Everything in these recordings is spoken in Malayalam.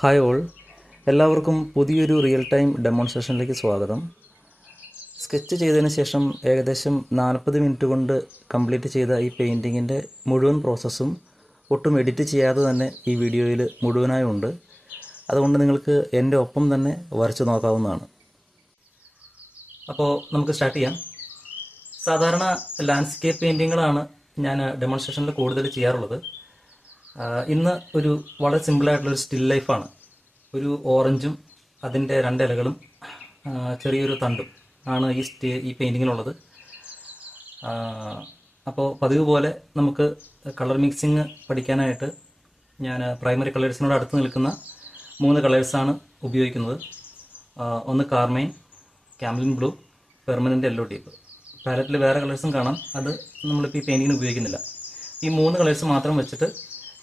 ഹായ് ഓൾ, എല്ലാവർക്കും പുതിയൊരു റിയൽ ടൈം ഡെമോൺസ്ട്രേഷനിലേക്ക് സ്വാഗതം. സ്കെച്ച് ചെയ്തതിന് ശേഷം ഏകദേശം 40 മിനിറ്റ് കൊണ്ട് കംപ്ലീറ്റ് ചെയ്ത ഈ പെയിൻറ്റിങ്ങിൻ്റെ മുഴുവൻ പ്രോസസ്സും ഒട്ടും എഡിറ്റ് ചെയ്യാതെ തന്നെ ഈ വീഡിയോയിൽ മുഴുവനായും ഉണ്ട്. അതുകൊണ്ട് നിങ്ങൾക്ക് എൻ്റെ ഒപ്പം തന്നെ വരച്ചു നോക്കാവുന്നതാണ്. അപ്പോൾ നമുക്ക് സ്റ്റാർട്ട് ചെയ്യാം. സാധാരണ ലാൻഡ്സ്കേപ്പ് പെയിൻറ്റിങ്ങുകളാണ് ഞാൻ ഡെമോൺസ്ട്രേഷനിൽ കൂടുതൽ ചെയ്യാറുള്ളത്. ഇന്ന് ഒരു വളരെ സിമ്പിളായിട്ടുള്ളൊരു സ്റ്റിൽ ലൈഫാണ്. ഒരു ഓറഞ്ചും അതിൻ്റെ 2 ഇലകളും ചെറിയൊരു തണ്ടും ആണ് ഈ പെയിൻറ്റിങ്ങിലുള്ളത്. അപ്പോൾ പതിവ് പോലെ നമുക്ക് കളർ മിക്സിങ് പഠിക്കാനായിട്ട് ഞാൻ പ്രൈമറി കളേഴ്സിനോട് അടുത്ത് നിൽക്കുന്ന 3 കളേഴ്സാണ് ഉപയോഗിക്കുന്നത്. ഒന്ന് carmine, Camlin blue, permanent yellow deep. പാലറ്റിൽ വേറെ കളേഴ്സും കാണാം, അത് നമ്മളിപ്പോൾ ഈ പെയിൻറ്റിങ്ങിന് ഉപയോഗിക്കുന്നില്ല. ഈ 3 കളേഴ്സ് മാത്രം വെച്ചിട്ട്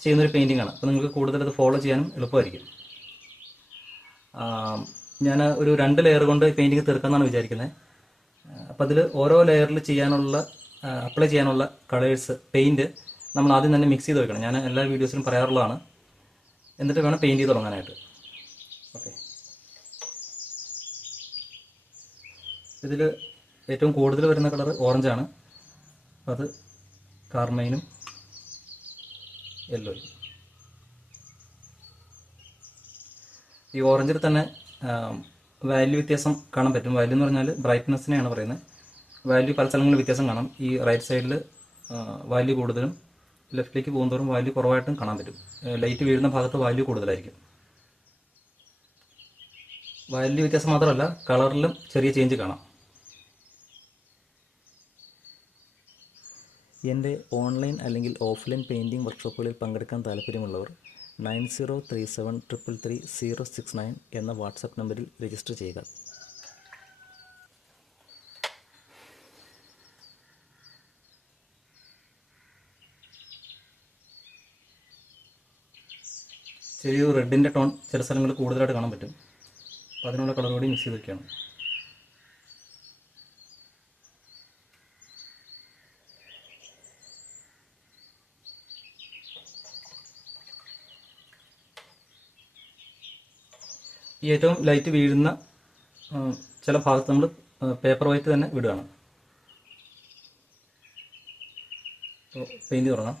ചെയ്യുന്നൊരു പെയിൻറ്റിങ്ങാണ്. അപ്പോൾ നിങ്ങൾക്ക് കൂടുതലത് ഫോളോ ചെയ്യാനും എളുപ്പമായിരിക്കും. ഞാൻ ഒരു 2 ലെയർ കൊണ്ട് പെയിൻറ്റിങ് തീർക്കാമെന്നാണ് വിചാരിക്കുന്നത്. അപ്പോൾ അതിൽ ഓരോ ലെയറിൽ അപ്ലൈ ചെയ്യാനുള്ള കളേഴ്സ് പെയിൻറ്റ് നമ്മൾ ആദ്യം തന്നെ മിക്സ് ചെയ്ത് വെക്കണം. ഞാൻ എല്ലാ വീഡിയോസിലും പറയാറുള്ളതാണ്. എന്നിട്ട് വേണം പെയിൻറ്റ് ചെയ്ത് തുടങ്ങാനായിട്ട്. ഓക്കെ, ഇതിൽ ഏറ്റവും കൂടുതൽ വരുന്ന കളർ ഓറഞ്ചാണ്. അപ്പോൾ അത് കാർമൈനും യെല്ലോയും. ഈ ഓറഞ്ചിൽ തന്നെ വാല്യൂ വ്യത്യാസം കാണാൻ പറ്റും. വാല്യൂ എന്ന് പറഞ്ഞാൽ ബ്രൈറ്റ്നെസ്സിനെയാണ് പറയുന്നത്. വാല്യൂ പല സ്ഥലങ്ങളിൽ വ്യത്യാസം കാണാം. ഈ റൈറ്റ് സൈഡിൽ വാല്യൂ കൂടുതലും ലെഫ്റ്റിലേക്ക് പോകുന്നതോറും വാല്യൂ കുറവായിട്ടും കാണാൻ പറ്റും. ലൈറ്റ് വീഴുന്ന ഭാഗത്ത് വാല്യൂ കൂടുതലായിരിക്കും. വാല്യൂ വ്യത്യാസം മാത്രമല്ല, കളറിലും ചെറിയ ചേഞ്ച് കാണാം. എൻ്റെ ഓൺലൈൻ അല്ലെങ്കിൽ ഓഫ്ലൈൻ പെയിൻറ്റിംഗ് വർക്ക്ഷോപ്പുകളിൽ പങ്കെടുക്കാൻ താല്പര്യമുള്ളവർ 9037333069 എന്ന വാട്സപ്പ് നമ്പറിൽ രജിസ്റ്റർ ചെയ്യുക. ചെറിയൊരു റെഡിൻ്റെ ടോൺ ചില സ്ഥലങ്ങളിൽ കൂടുതലായിട്ട് കാണാൻ പറ്റും. അപ്പോൾ അതിനുള്ള കളർ കൂടി മിക്സ് ചെയ്ത് വയ്ക്കുകയാണ്. ഈ ഏറ്റവും ലൈറ്റ് വീഴുന്ന ചില ഭാഗത്ത് നമ്മൾ പേപ്പർ വൈറ്റ് തന്നെ വിടുകയാണ്. അപ്പോൾ പെയിൻറ്റ് തുടങ്ങാം.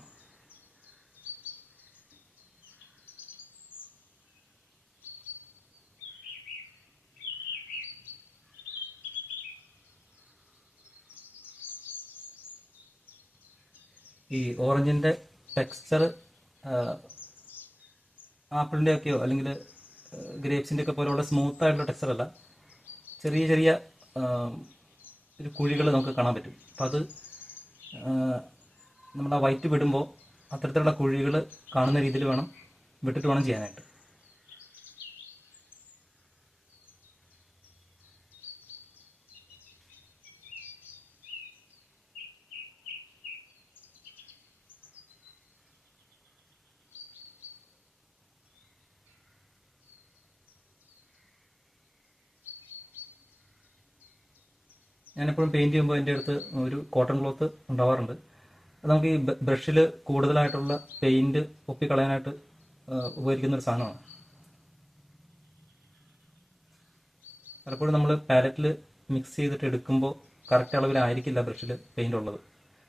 ഈ ഓറഞ്ചിൻ്റെ ടെക്സ്ചർ ആപ്പിളിൻ്റെ ഒക്കെയോ അല്ലെങ്കിൽ ഗ്രേപ്സിൻ്റെ ഒക്കെ പോലെയുള്ള സ്മൂത്തായിട്ടുള്ള ടെക്സ്ചർ അല്ല. ചെറിയ ചെറിയ ഒരു കുഴികൾ നമുക്ക് കാണാൻ പറ്റും. അപ്പം അത് നമ്മുടെ വൈറ്റ് വിടുമ്പോൾ അത്തരത്തിലുള്ള കുഴികൾ കാണുന്ന രീതിയിൽ വിട്ടിട്ട് വേണം ചെയ്യാനായിട്ട്. ഞാനെപ്പോഴും പെയിൻറ്റ് ചെയ്യുമ്പോൾ എൻ്റെ അടുത്ത് ഒരു കോട്ടൺ ക്ലോത്ത് ഉണ്ടാവാറുണ്ട്. അത് നമുക്ക് ഈ ബ്രഷിൽ കൂടുതലായിട്ടുള്ള പെയിൻറ്റ് ഒപ്പിക്കളയാനായിട്ട് ഉപകരിക്കുന്ന ഒരു സാധനമാണ്. പലപ്പോഴും നമ്മൾ പാലറ്റിൽ മിക്സ് ചെയ്തിട്ട് എടുക്കുമ്പോൾ കറക്റ്റ് അളവിലായിരിക്കില്ല ബ്രഷിൽ പെയിൻ്റ് ഉള്ളത്.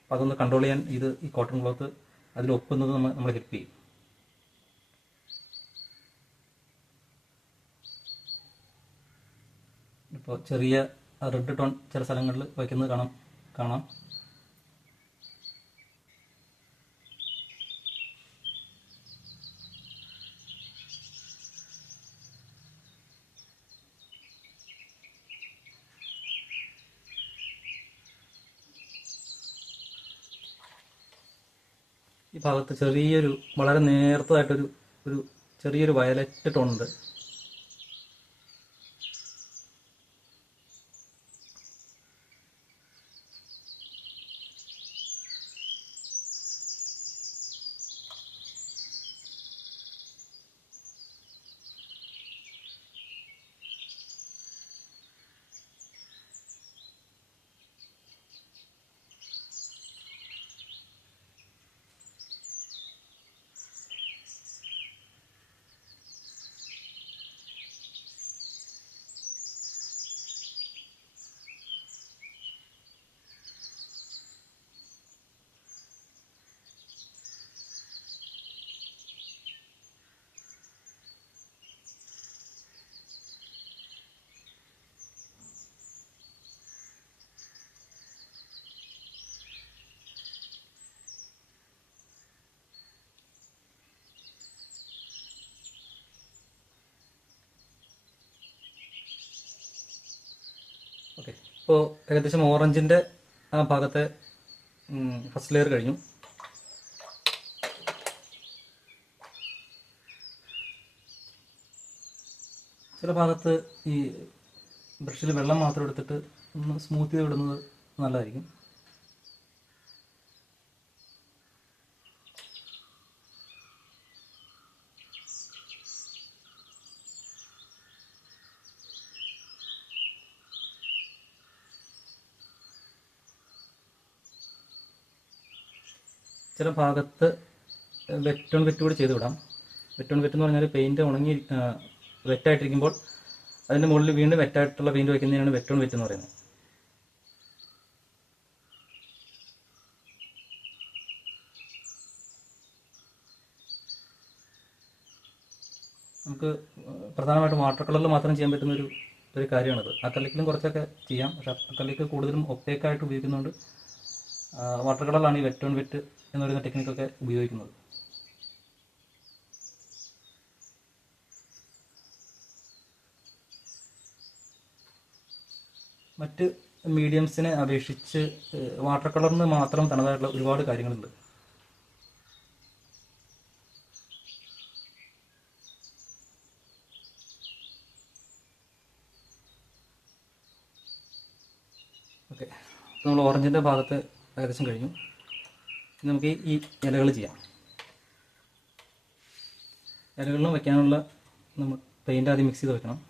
അപ്പോൾ അതൊന്ന് കൺട്രോൾ ചെയ്യാൻ ഈ കോട്ടൺ ക്ലോത്ത് അതിൽ ഒപ്പുന്നത് നമ്മൾ ഹെൽപ്പ് ചെയ്യും. ഇപ്പോൾ ചെറിയ റെഡ് ടോൺ ചില സ്ഥലങ്ങളിൽ വയ്ക്കുന്നത് കാണാം. ഈ ഭാഗത്ത് വളരെ നേർത്തതായിട്ടൊരു ചെറിയൊരു വയലറ്റ് ടോൺ ഉണ്ട്. ഇപ്പോൾ ഏകദേശം ഓറഞ്ചിൻ്റെ ആ ഭാഗത്തെ ഫസ്റ്റ് ലെയർ കഴിഞ്ഞു. ചില ഭാഗത്ത് ഈ ബ്രഷിൽ വെള്ളം മാത്രം എടുത്തിട്ട് ഒന്ന് സ്മൂത്ത് ചെയ്ത് വിടുന്നത് നല്ലതായിരിക്കും. ചില ഭാഗത്ത് വെറ്റ് ഓൺ വെറ്റ് കൂടി ചെയ്ത് വിടാം. വെറ്റ് ഓൺ വെറ്റ് എന്ന് പറഞ്ഞാൽ പെയിൻറ്റ് ഉണങ്ങി വെറ്റായിട്ടിരിക്കുമ്പോൾ അതിൻ്റെ മുകളിൽ വീണ്ടും വെറ്റായിട്ടുള്ള പെയിൻറ്റ് വയ്ക്കുന്നതിനാണ് വെറ്റ് ഓൺ വെറ്റ് എന്ന് പറയുന്നത്. നമുക്ക് പ്രധാനമായിട്ടും വാട്ടർ കളറിൽ മാത്രം ചെയ്യാൻ പറ്റുന്ന ഒരു കാര്യമാണത്. അക്രലിക്കിലും കുറച്ചൊക്കെ ചെയ്യാം, പക്ഷെ അക്രലിക്ക് കൂടുതലും ഒപ്പേക്കായിട്ട് ഉപയോഗിക്കുന്നതുകൊണ്ട് വാട്ടർ കളറിലാണ് ഈ വെറ്റ് ഓൺ വെറ്റ് എന്ന് പറയുന്ന ടെക്നിക്കൊക്കെ ഉപയോഗിക്കുന്നത്. മറ്റ് മീഡിയംസിനെ അപേക്ഷിച്ച് വാട്ടർ കളറിന് മാത്രം തനതായിട്ടുള്ള ഒരുപാട് കാര്യങ്ങളുണ്ട്. ഓക്കെ, അപ്പോൾ നമ്മൾ ഓറഞ്ചിൻ്റെ ഭാഗത്ത് ഏകദേശം കഴിഞ്ഞു. നമുക്ക് ഈ ഇലകൾ ചെയ്യാം. ഇലകളിലും വയ്ക്കാനുള്ള നമ്മൾ പെയിൻ്റ് ആദ്യം മിക്സ് ചെയ്ത് വെക്കണം.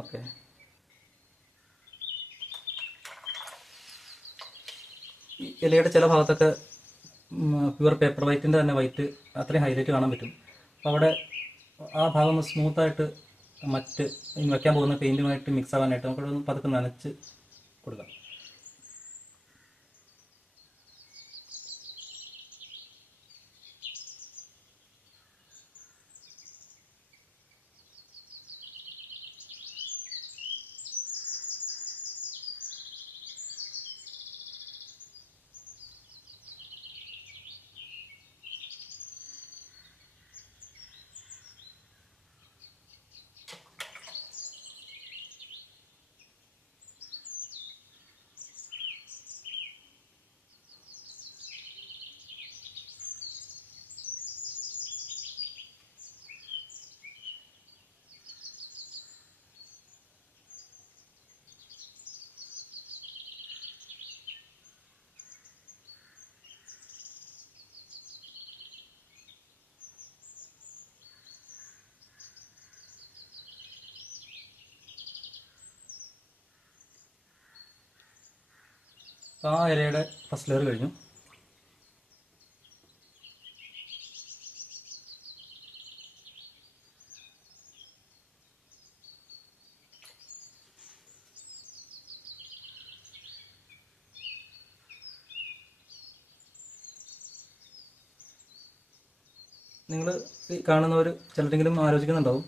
ഓക്കെ, ഈ ഇലയുടെ ചില ഭാഗത്തൊക്കെ പ്യുവർ പേപ്പർ വൈറ്റിൻ്റെ തന്നെ വൈറ്റ് അത്രയും ഹൈലൈറ്റ് കാണാൻ പറ്റും. അപ്പോൾ അവിടെ ആ ഭാഗം ഒന്ന് സ്മൂത്തായിട്ട് മറ്റ് വയ്ക്കാൻ പോകുന്ന പെയിൻറ്റുമായിട്ട് മിക്സ് ആവാനായിട്ട് നമുക്കവിടെ പതുക്കെ നനച്ച് കൊടുക്കാം. ആ ഇലയുടെ ഫസ്റ്റ് ലെയർ കഴിഞ്ഞു. നിങ്ങൾ ഈ കാണുന്നവർ ചിലരെങ്കിലും ആലോചിക്കുന്നുണ്ടാവും,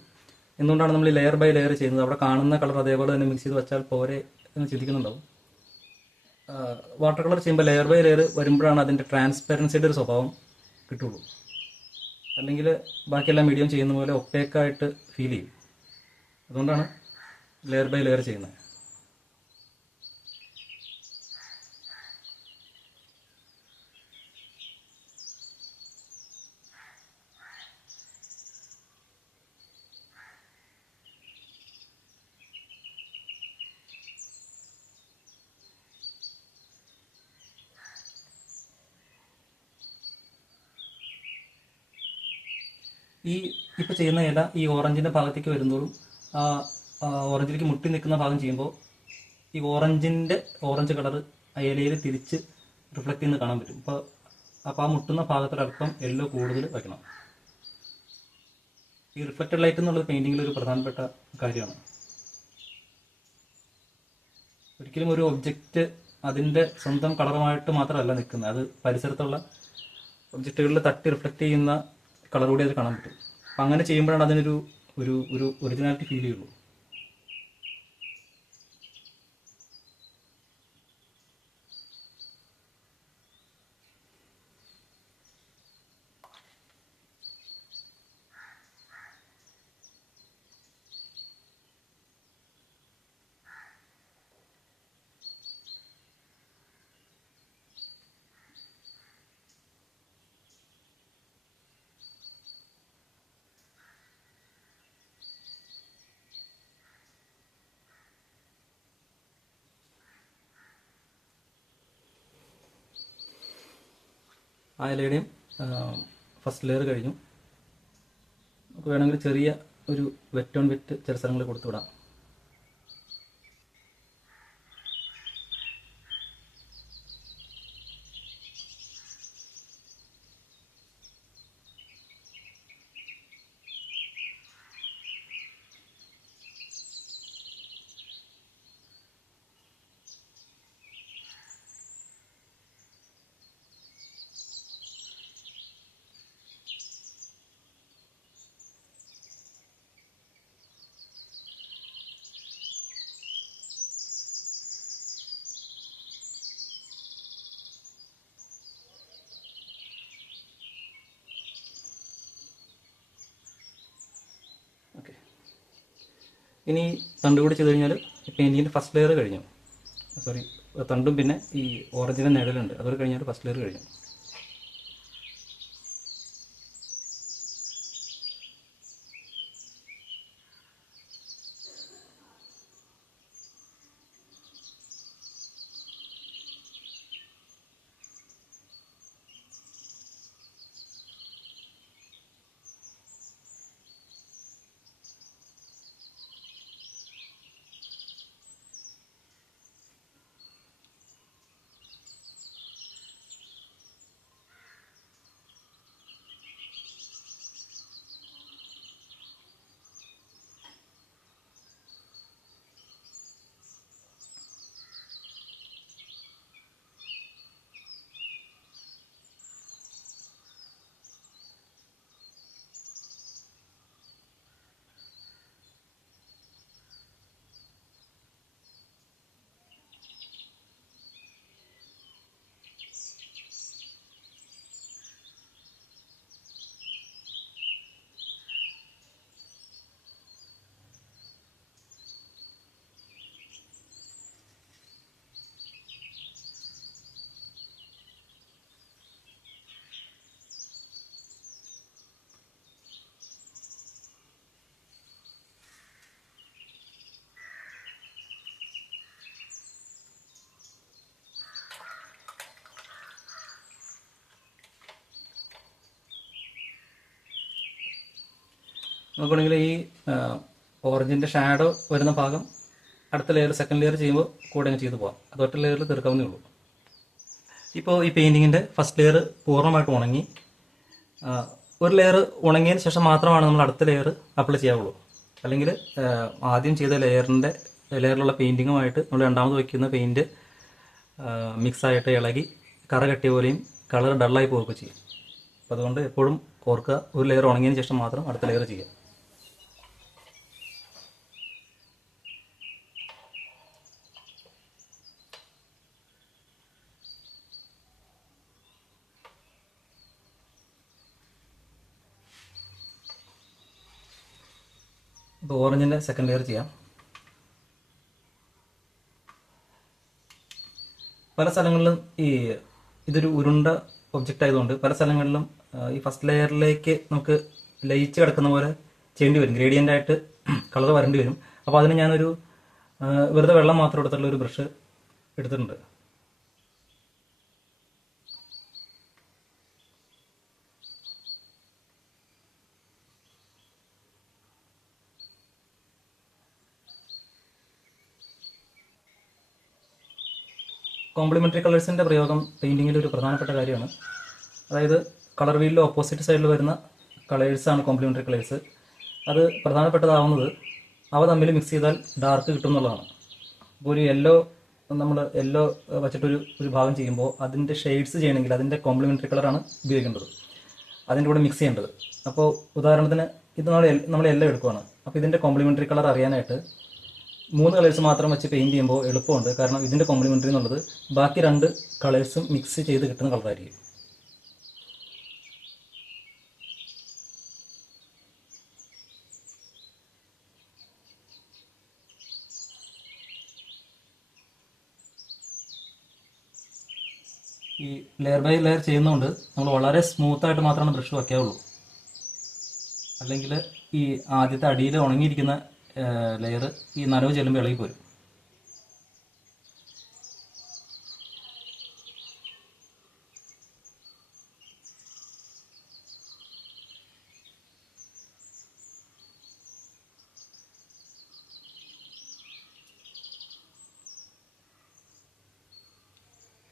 എന്തുകൊണ്ടാണ് നമ്മൾ ഈ ലെയർ ബൈ ലെയർ ചെയ്യുന്നത്, അവിടെ കാണുന്ന കളർ അതേപോലെ തന്നെ മിക്സ് ചെയ്ത് വെച്ചാൽ പോരെ എന്ന് ചിന്തിക്കുന്നുണ്ടാവും. വാട്ടർ കളർ ചെയ്യുമ്പോൾ ലെയർ ബൈ ലെയർ വരുമ്പോഴാണ് അതിൻ്റെ ട്രാൻസ്പെറൻസിയുടെ ഒരു സ്വഭാവം കിട്ടുള്ളൂ. അല്ലെങ്കിൽ ബാക്കിയെല്ലാം മീഡിയം ചെയ്യുന്ന പോലെ ഒപ്പേക്കായിട്ട് ഫീൽ ചെയ്യും. അതുകൊണ്ടാണ് ലെയർ ബൈ ലെയർ ചെയ്യുന്നത്. ഇപ്പോൾ ചെയ്യുന്ന ഇല ഈ ഓറഞ്ചിൻ്റെ ഭാഗത്തേക്ക് വരുന്നതോറും ഓറഞ്ചിലേക്ക് മുട്ടി നിൽക്കുന്ന ഭാഗം ചെയ്യുമ്പോൾ ഈ ഓറഞ്ച് കളർ ആ ഇലയിൽ തിരിച്ച് റിഫ്ലക്റ്റ് ചെയ്യുന്നത് കാണാൻ പറ്റും. അപ്പോൾ ആ മുട്ടുന്ന ഭാഗത്തൊരല്പം യെല്ലോ കൂടുതൽ വയ്ക്കണം. ഈ റിഫ്ലക്റ്റഡ് ലൈറ്റ് എന്നുള്ളത് പെയിൻറ്റിങ്ങിൽ ഒരു പ്രധാനപ്പെട്ട കാര്യമാണ്. ഒരിക്കലും ഒരു ഒബ്ജക്റ്റ് അതിൻ്റെ സ്വന്തം കളറുമായിട്ട് മാത്രമല്ല നിൽക്കുന്നത്, അത് പരിസരത്തുള്ള ഒബ്ജക്റ്റുകളിൽ തട്ടി റിഫ്ലക്റ്റ് ചെയ്യുന്ന കളർ കൂടി അത് കാണാൻ പറ്റും. അപ്പം അങ്ങനെ ചെയ്യുമ്പോഴാണ് അതിനൊരു ഒരു ഒരു ഒറിജിനാലിറ്റി ഫീൽ ചെയ്യുള്ളൂ. ആ ഇലയുടെയും ഫസ്റ്റ് ലെയർ കഴിഞ്ഞു. നമുക്ക് വേണമെങ്കിൽ ചെറിയ ഒരു വെറ്റ് ഓൺ വെറ്റ് ചില സ്ഥലങ്ങളിൽ കൊടുത്തു വിടാം. ഓക്കെ, ഇനി തണ്ട് കൂടി ചെയ്ത് കഴിഞ്ഞാൽ പെയിൻറ്റിങ്ങിൻ്റെ ഫസ്റ്റ് ലെയർ കഴിഞ്ഞു. സോറി, തണ്ടും പിന്നെ ഈ ഓറഞ്ചിൻ്റെ നിഴലുണ്ട്, അതോടെ കഴിഞ്ഞാൽ ഫസ്റ്റ് ലെയർ കഴിഞ്ഞു. നോക്കുകയാണെങ്കിൽ ഈ ഓറഞ്ചിൻ്റെ ഷാഡോ വരുന്ന ഭാഗം അടുത്ത ലെയർ സെക്കൻഡ് ലെയർ ചെയ്യുമ്പോൾ കൂടെ അങ്ങ് ചെയ്ത് പോകാം. അത് ഒറ്റ ലെയറിൽ തീർക്കാവുന്നേ ഉള്ളൂ. ഇപ്പോൾ ഈ പെയിൻറ്റിങ്ങിൻ്റെ ഫസ്റ്റ് ലെയർ പൂർണ്ണമായിട്ട് ഉണങ്ങി. ഒരു ലെയർ ഉണങ്ങിയതിന് ശേഷം മാത്രമാണ് നമ്മൾ അടുത്ത ലെയർ അപ്ലൈ ചെയ്യാവുള്ളൂ. അല്ലെങ്കിൽ ആദ്യം ചെയ്ത ലെയറിലുള്ള പെയിൻറ്റിങ്ങുമായിട്ട് നമ്മൾ രണ്ടാമത് വയ്ക്കുന്ന പെയിൻറ്റ് മിക്സായിട്ട് ഇളകി കറ കെട്ടിയ പോലെയും കളർ ഡള്ളായി പോവുകയൊക്കെ ചെയ്യും. അപ്പോൾ അതുകൊണ്ട് എപ്പോഴും ഓർക്കുക, ഒരു ലെയർ ഉണങ്ങിയതിന് ശേഷം മാത്രം അടുത്ത ലെയർ ചെയ്യുക. ഇപ്പോൾ ഓറഞ്ചിൻ്റെ സെക്കൻഡ് ലെയർ ചെയ്യാം. പല സ്ഥലങ്ങളിലും ഇതൊരു ഉരുണ്ട ഒബ്ജക്റ്റ് ആയതുകൊണ്ട് പല സ്ഥലങ്ങളിലും ഈ ഫസ്റ്റ് ലെയറിലേക്ക് നമുക്ക് ലയിച്ച് കിടക്കുന്ന പോലെ ചെയ്യേണ്ടി വരും. ഗ്രേഡിയൻ്റ് ആയിട്ട് കളർ വരേണ്ടി വരും. അപ്പോൾ അതിന് ഞാനൊരു വെറുതെ വെള്ളം മാത്രം എടുത്തിട്ടുള്ള ഒരു ബ്രഷ് എടുത്തിട്ടുണ്ട്. കോംപ്ലിമെൻ്ററി കളേഴ്സിൻ്റെ പ്രയോഗം പെയിൻറ്റിങ്ങിൽ ഒരു പ്രധാനപ്പെട്ട കാര്യമാണ്. അതായത് കളർ വീലിൻ്റെ ഓപ്പോസിറ്റ് സൈഡിൽ വരുന്ന കളേഴ്സാണ് കോംപ്ലിമെൻ്ററി കളേഴ്സ്. അത് പ്രധാനപ്പെട്ടതാവുന്നത് അവ തമ്മിൽ മിക്സ് ചെയ്താൽ ഡാർക്ക് കിട്ടും എന്നുള്ളതാണ്. അപ്പോൾ ഒരു യെല്ലോ വച്ചിട്ടൊരു ഭാഗം ചെയ്യുമ്പോൾ അതിൻ്റെ ഷെയ്ഡ്സ് ചെയ്യണമെങ്കിൽ അതിൻ്റെ കോംപ്ലിമെൻ്ററി കളറാണ് ഉപയോഗിക്കേണ്ടത്, അതിൻ്റെ കൂടെ മിക്സ് ചെയ്യേണ്ടത്. അപ്പോൾ ഉദാഹരണത്തിന് ഇത് നമ്മൾ യെല്ലോ എടുക്കുകയാണ്. അപ്പോൾ ഇതിൻ്റെ കോംപ്ലിമെൻ്ററി കളർ അറിയാനായിട്ട് 3 കളേഴ്സ് മാത്രം വെച്ച് പെയിൻറ്റ് ചെയ്യുമ്പോൾ എളുപ്പമുണ്ട്. കാരണം ഇതിൻ്റെ കോംപ്ലിമെൻ്ററി എന്നുള്ളത് ബാക്കി 2 കളേഴ്സും മിക്സ് ചെയ്ത് കിട്ടുന്ന കളറായിരിക്കും. ഈ ലെയർ ബൈ ലെയർ ചെയ്യുന്നതുകൊണ്ട് നമ്മൾ വളരെ സ്മൂത്തായിട്ട് മാത്രമാണ് ബ്രഷ് വയ്ക്കാവുള്ളൂ. അല്ലെങ്കിൽ ഈ ആദ്യത്തെ അടിയിൽ ഉണങ്ങിയിരിക്കുന്ന ലെയർ ഈ നനവ് ചെല്ലുമ്പോൾ ഇളകി പോരും.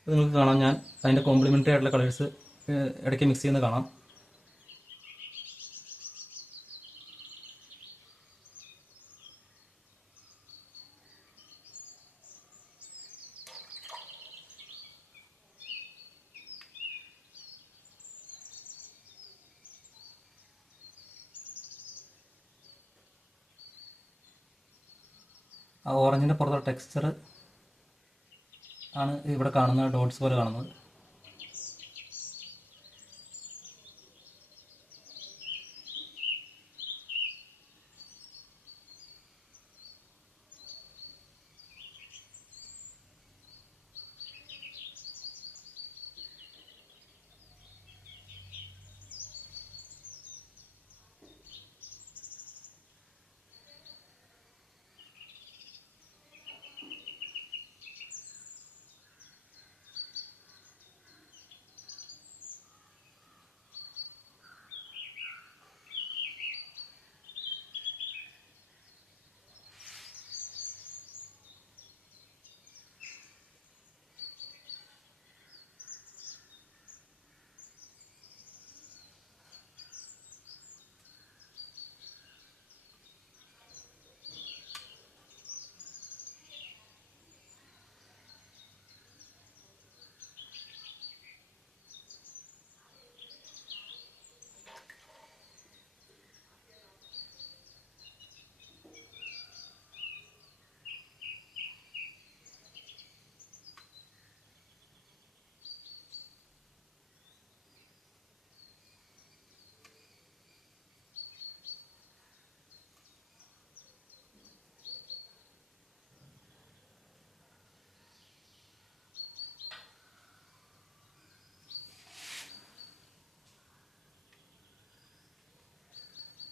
നിങ്ങൾക്ക് കാണാം, ഞാൻ അതിൻ്റെ കോംപ്ലിമെൻ്ററി ആയിട്ടുള്ള കളേഴ്സ് ഇടയ്ക്ക് മിക്സ് ചെയ്യുന്നത് കാണാം. ആ ഓറഞ്ചിൻ്റെ പുറത്തുള്ള ടെക്സ്ചർ ആണ് ഇവിടെ കാണുന്ന ഡോട്ട്സ് പോലെ കാണുന്നത്.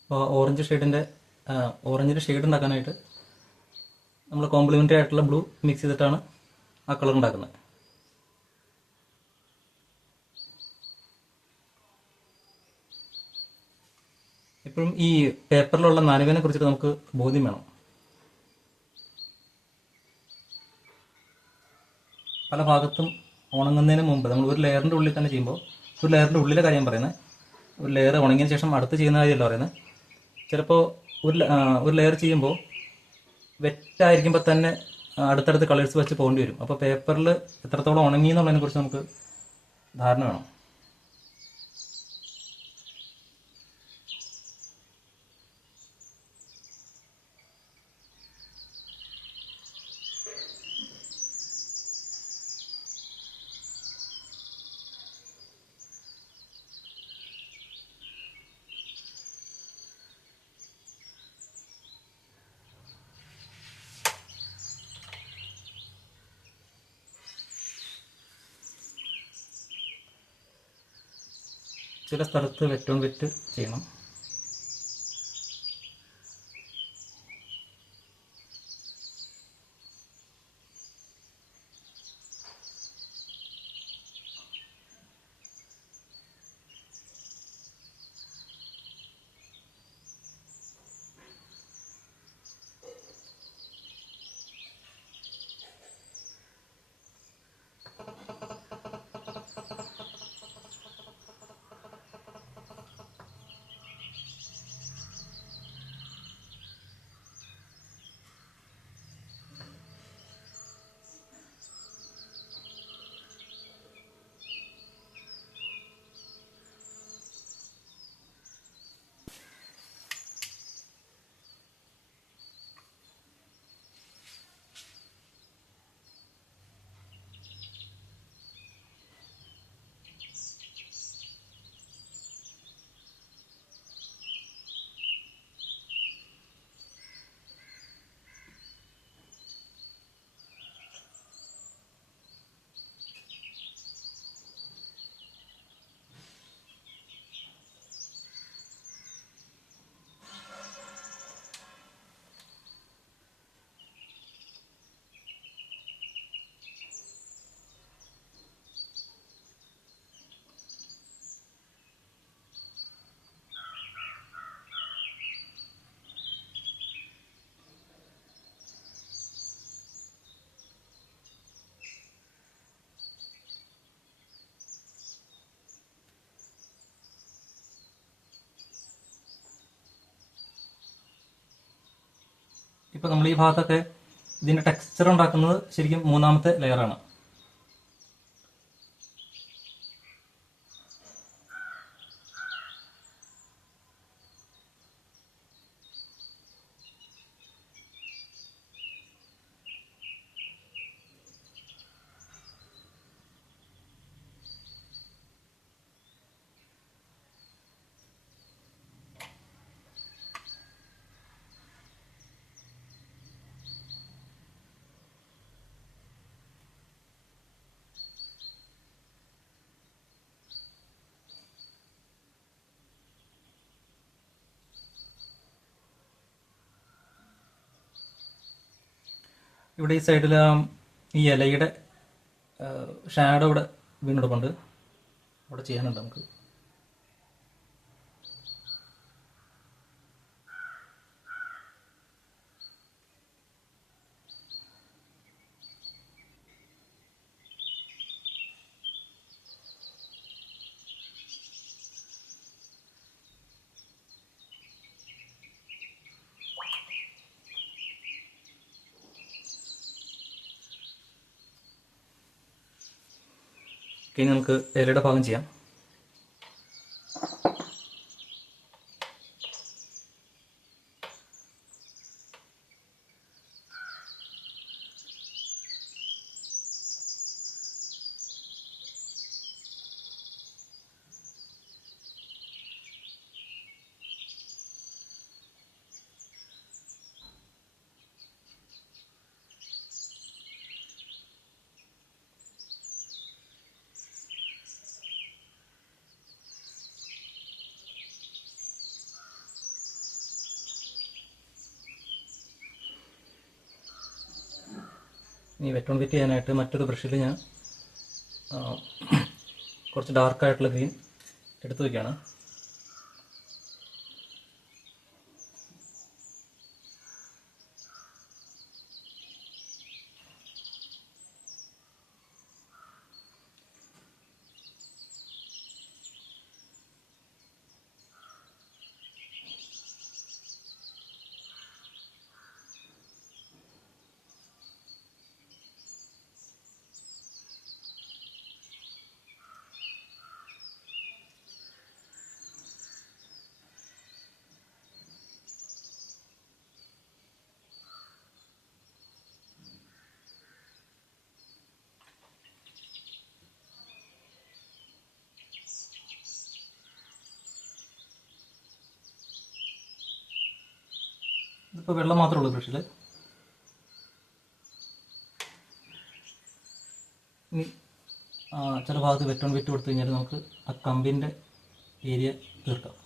അപ്പോൾ ഓറഞ്ചിൻ്റെ ഷെയ്ഡ് ഉണ്ടാക്കാനായിട്ട് നമ്മൾ കോംപ്ലിമെൻ്ററി ആയിട്ടുള്ള ബ്ലൂ മിക്സ് ചെയ്തിട്ടാണ് ആ കളർ ഉണ്ടാക്കുന്നത്. ഇപ്പോഴും ഈ പേപ്പറിലുള്ള നനവിനെ കുറിച്ചിട്ട് നമുക്ക് ബോധ്യം വേണം. പല ഭാഗത്തും ഉണങ്ങുന്നതിന് മുമ്പ് നമ്മൾ ഒരു ലെയറിൻ്റെ ഉള്ളിൽ തന്നെ ചെയ്യുമ്പോൾ, ഒരു ലെയറിൻ്റെ ഉള്ളിലെ കാര്യം പറയുന്നത്, ഒരു ലെയർ ഉണങ്ങിയതിന് ശേഷം അടുത്ത് ചെയ്യുന്ന കാര്യമല്ല പറയുന്നത്. ചിലപ്പോൾ ഒരു ലെയർ ചെയ്യുമ്പോൾ വെറ്റായിരിക്കുമ്പോൾ തന്നെ അടുത്തടുത്ത് കളേഴ്സ് വെച്ച് പോകേണ്ടി വരും. അപ്പോൾ പേപ്പറിൽ എത്രത്തോളം ഉണങ്ങി എന്നുള്ളതിനെ കുറിച്ച് നമുക്ക് ധാരണ വേണം. ചില സ്ഥലത്ത് വെറ്റ് ഓൺ വെറ്റ് ചെയ്യണം. ഇപ്പോൾ നമ്മൾ ഈ ഭാഗത്തൊക്കെ ഇതിൻ്റെ ടെക്സ്ചർ ഉണ്ടാക്കുന്നത് ശരിക്കും മൂന്നാമത്തെ ലെയറാണ്. ഇവിടെ ഈ സൈഡിൽ ഈ ഇലയുടെ ഷാഡോ ഇവിടെ വീണെടുപ്പുണ്ട്, അവിടെ ചെയ്യാനുണ്ട് നമുക്ക്. ഇനി നമുക്ക് ഇലയുടെ ഭാഗം ചെയ്യാം. ഇനി വെറ്റ് ഓൺ വെറ്റ് ചെയ്യാനായിട്ട് മറ്റൊരു ബ്രഷിൽ ഞാൻ കുറച്ച് ഡാർക്കായിട്ടുള്ള ഗ്രീൻ എടുത്തു വയ്ക്കുകയാണ്. ഇതിപ്പോൾ വെള്ളം മാത്രമേ ഉള്ളൂ ബ്രഷിൽ. ഇനി ചില ഭാഗത്ത് വെറ്റ് ഓൺ വെറ്റ് കൊടുത്തു കഴിഞ്ഞാൽ നമുക്ക് ആ കമ്പിൻ്റെ ഏരിയ തീർക്കാം.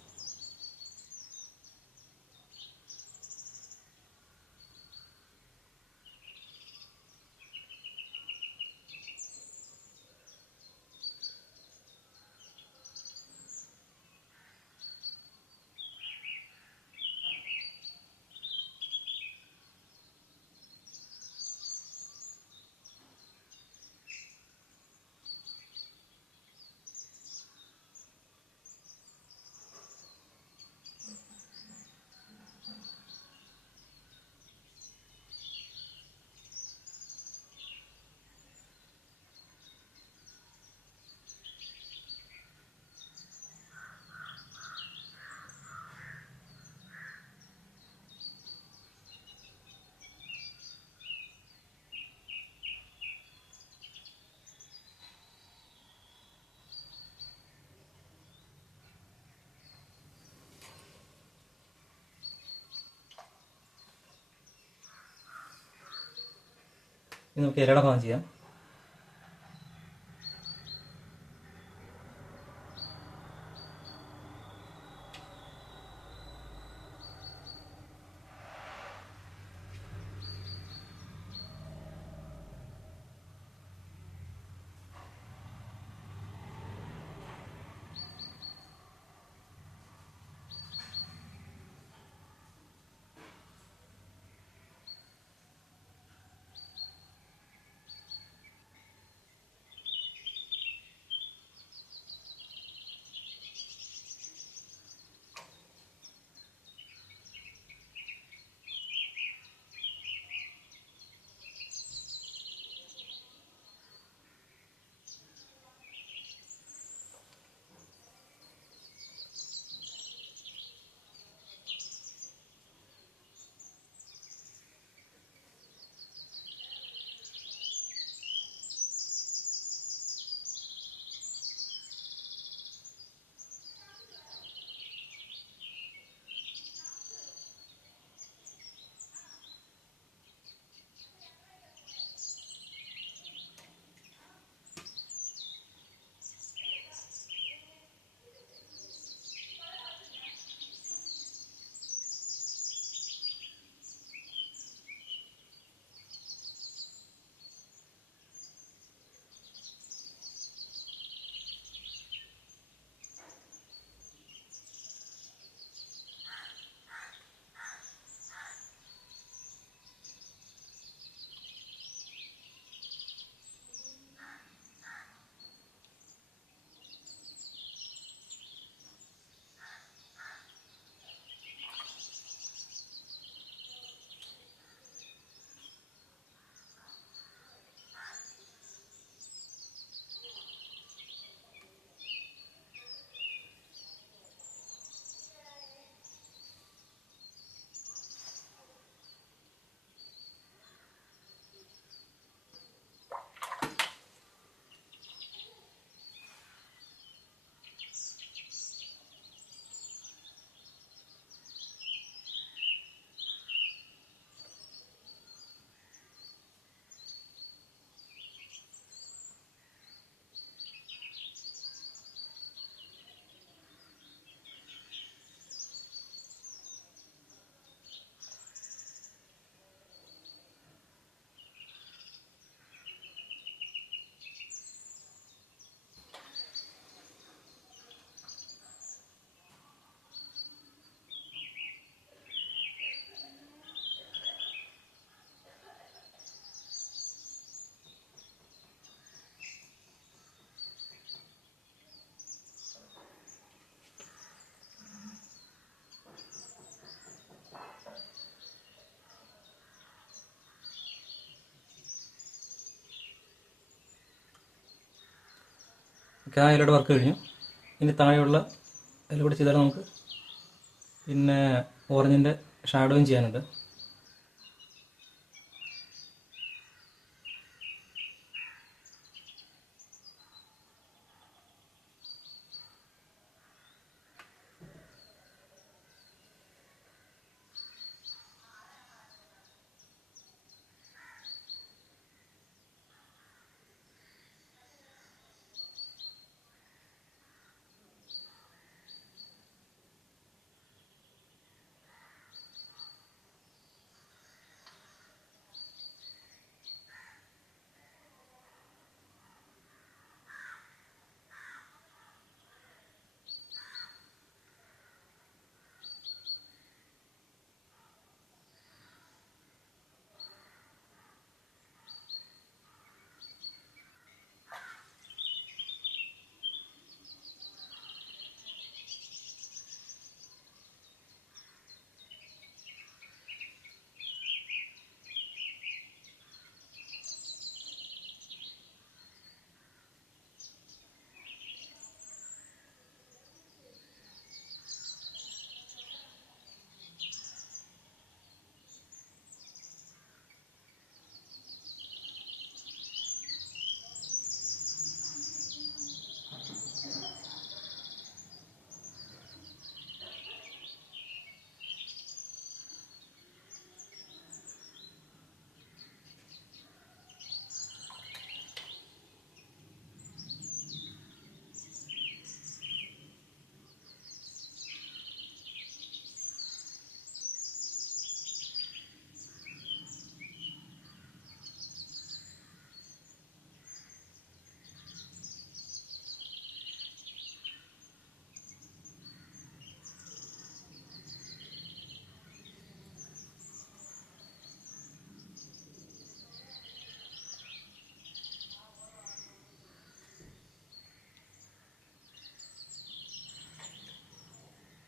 ഇനി നമുക്ക് ഇലയുടെ ഭാഗം ചെയ്യാം. ഓക്കെ, ആ ഇലയുടെ വർക്ക് കഴിഞ്ഞു. ഇനി താഴെയുള്ള ഇല കൂടി ചെയ്താൽ നമുക്ക് പിന്നെ ഓറഞ്ചിൻ്റെ ഷാഡോയും ചെയ്യാനുണ്ട്.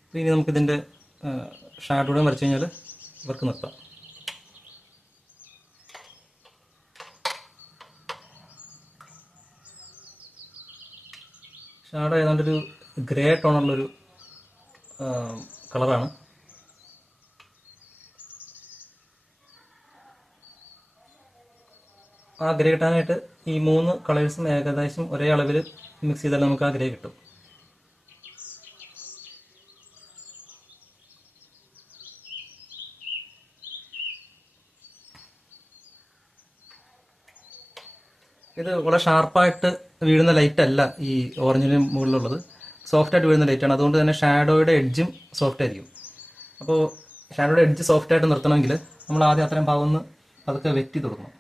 അപ്പോൾ ഇനി നമുക്കിതിൻ്റെ ഷാഡോയും വരച്ച് കഴിഞ്ഞാൽ വർക്ക് നിർത്താം. ഷാഡോ ഏതാണ്ടൊരു ഗ്രേ ടോണുള്ളൊരു കളറാണ്. ആ ഗ്രേ കിട്ടാനായിട്ട് ഈ 3 കളേഴ്സും ഏകദേശം ഒരേ അളവിൽ മിക്സ് ചെയ്താൽ നമുക്ക് ആ ഗ്രേ കിട്ടും. ഇത് വളരെ ഷാർപ്പായിട്ട് വീഴുന്ന ലൈറ്റ് അല്ല ഈ ഓറഞ്ചിന് മുകളിലുള്ളത്, സോഫ്റ്റായിട്ട് വീഴുന്ന ലൈറ്റാണ്. അതുകൊണ്ട് തന്നെ ഷാഡോയുടെ എഡ്ജും സോഫ്റ്റ് ആയിരിക്കും. അപ്പോൾ ഷാഡോയുടെ എഡ്ജ് സോഫ്റ്റായിട്ട് നിർത്തണമെങ്കിൽ നമ്മൾ ആദ്യം അത്രയും ഭാഗം ഒന്ന് പതുക്കെ വെറ്റി കൊടുക്കണം.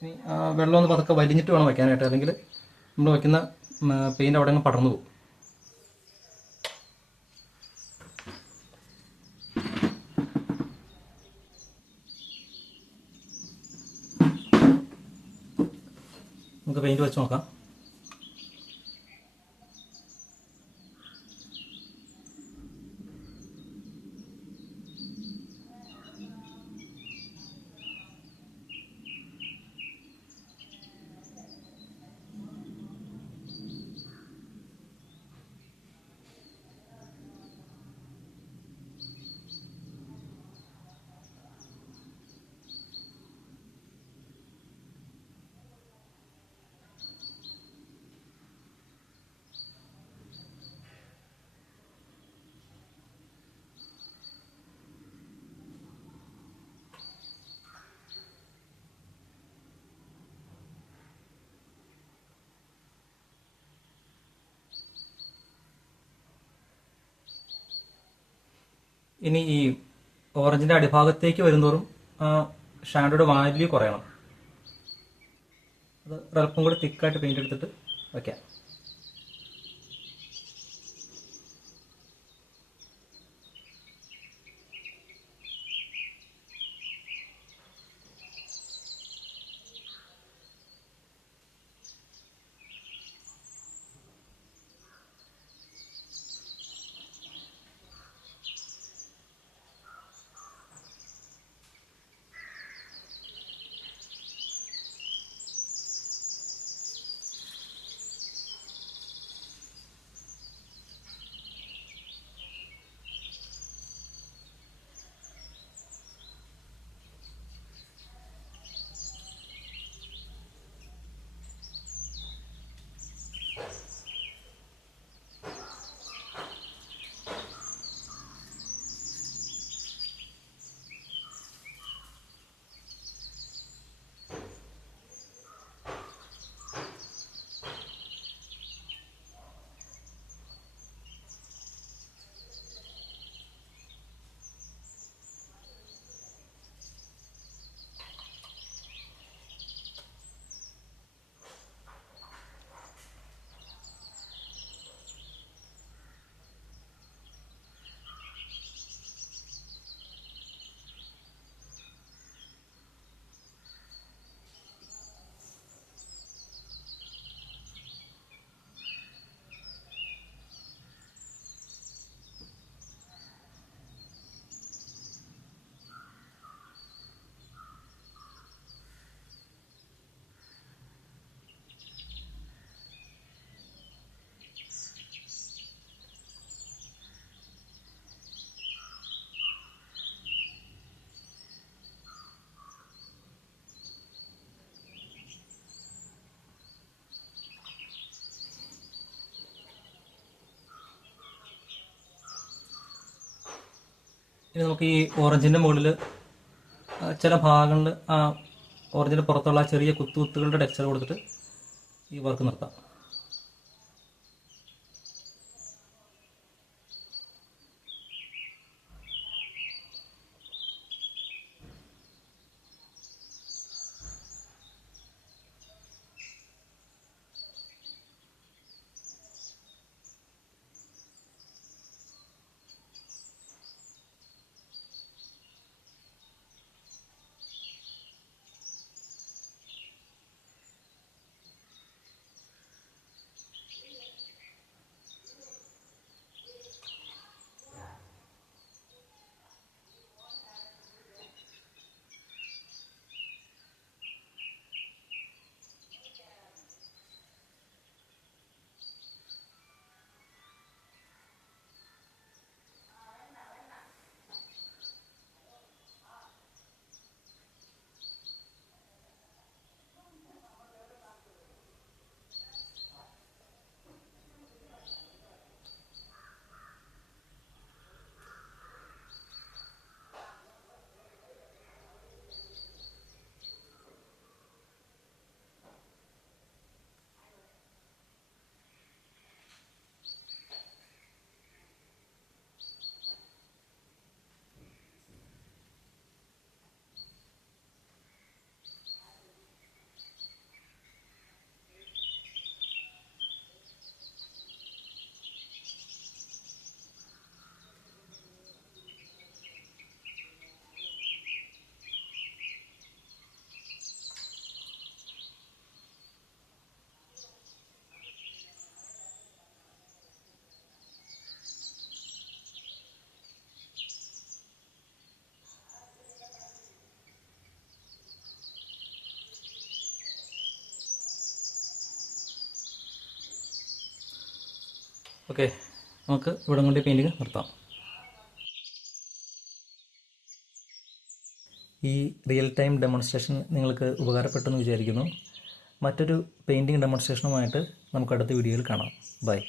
ഇനി വെള്ളം ഒന്ന് പതുക്കെ വലിഞ്ഞിട്ട് വേണം വയ്ക്കാനായിട്ട്, അല്ലെങ്കിൽ നമ്മൾ വയ്ക്കുന്ന പെയിൻ്റ് അവിടെ അങ്ങ് പടർന്നു പോകും. നമുക്ക് പെയിൻറ്റ് വെച്ച് നോക്കാം. ഇനി ഈ ഓറഞ്ചിൻ്റെ അടിഭാഗത്തേക്ക് വരുന്തോറും ഷാഡോയുടെ വാല്യൂ കുറയണം. അത് ഒരല്പം കൂടി തിക്കായിട്ട് പെയിൻ്റ് എടുത്തിട്ട് വയ്ക്കാം. ഇനി നമുക്ക് ഈ ഓറഞ്ചിൻ്റെ മുകളിൽ ചില ഭാഗങ്ങളിൽ ആ ഓറഞ്ചിൻ്റെ പുറത്തുള്ള ചെറിയ കുത്തുകളുടെ ടെക്സ്ചർ കൊടുത്തിട്ട് ഈ വർക്ക് നിർത്താം. ഓക്കെ, നമുക്ക് ഇവിടെ കൊണ്ട് പെയിൻറ്റിങ് നിർത്താം. ഈ റിയൽ ടൈം ഡെമോൺസ്ട്രേഷൻ നിങ്ങൾക്ക് ഉപകാരപ്പെട്ടെന്ന് വിചാരിക്കുന്നു. മറ്റൊരു പെയിൻറ്റിങ് ഡെമോൺസ്ട്രേഷനുമായിട്ട് നമുക്ക് അടുത്ത വീഡിയോയിൽ കാണാം. ബൈ.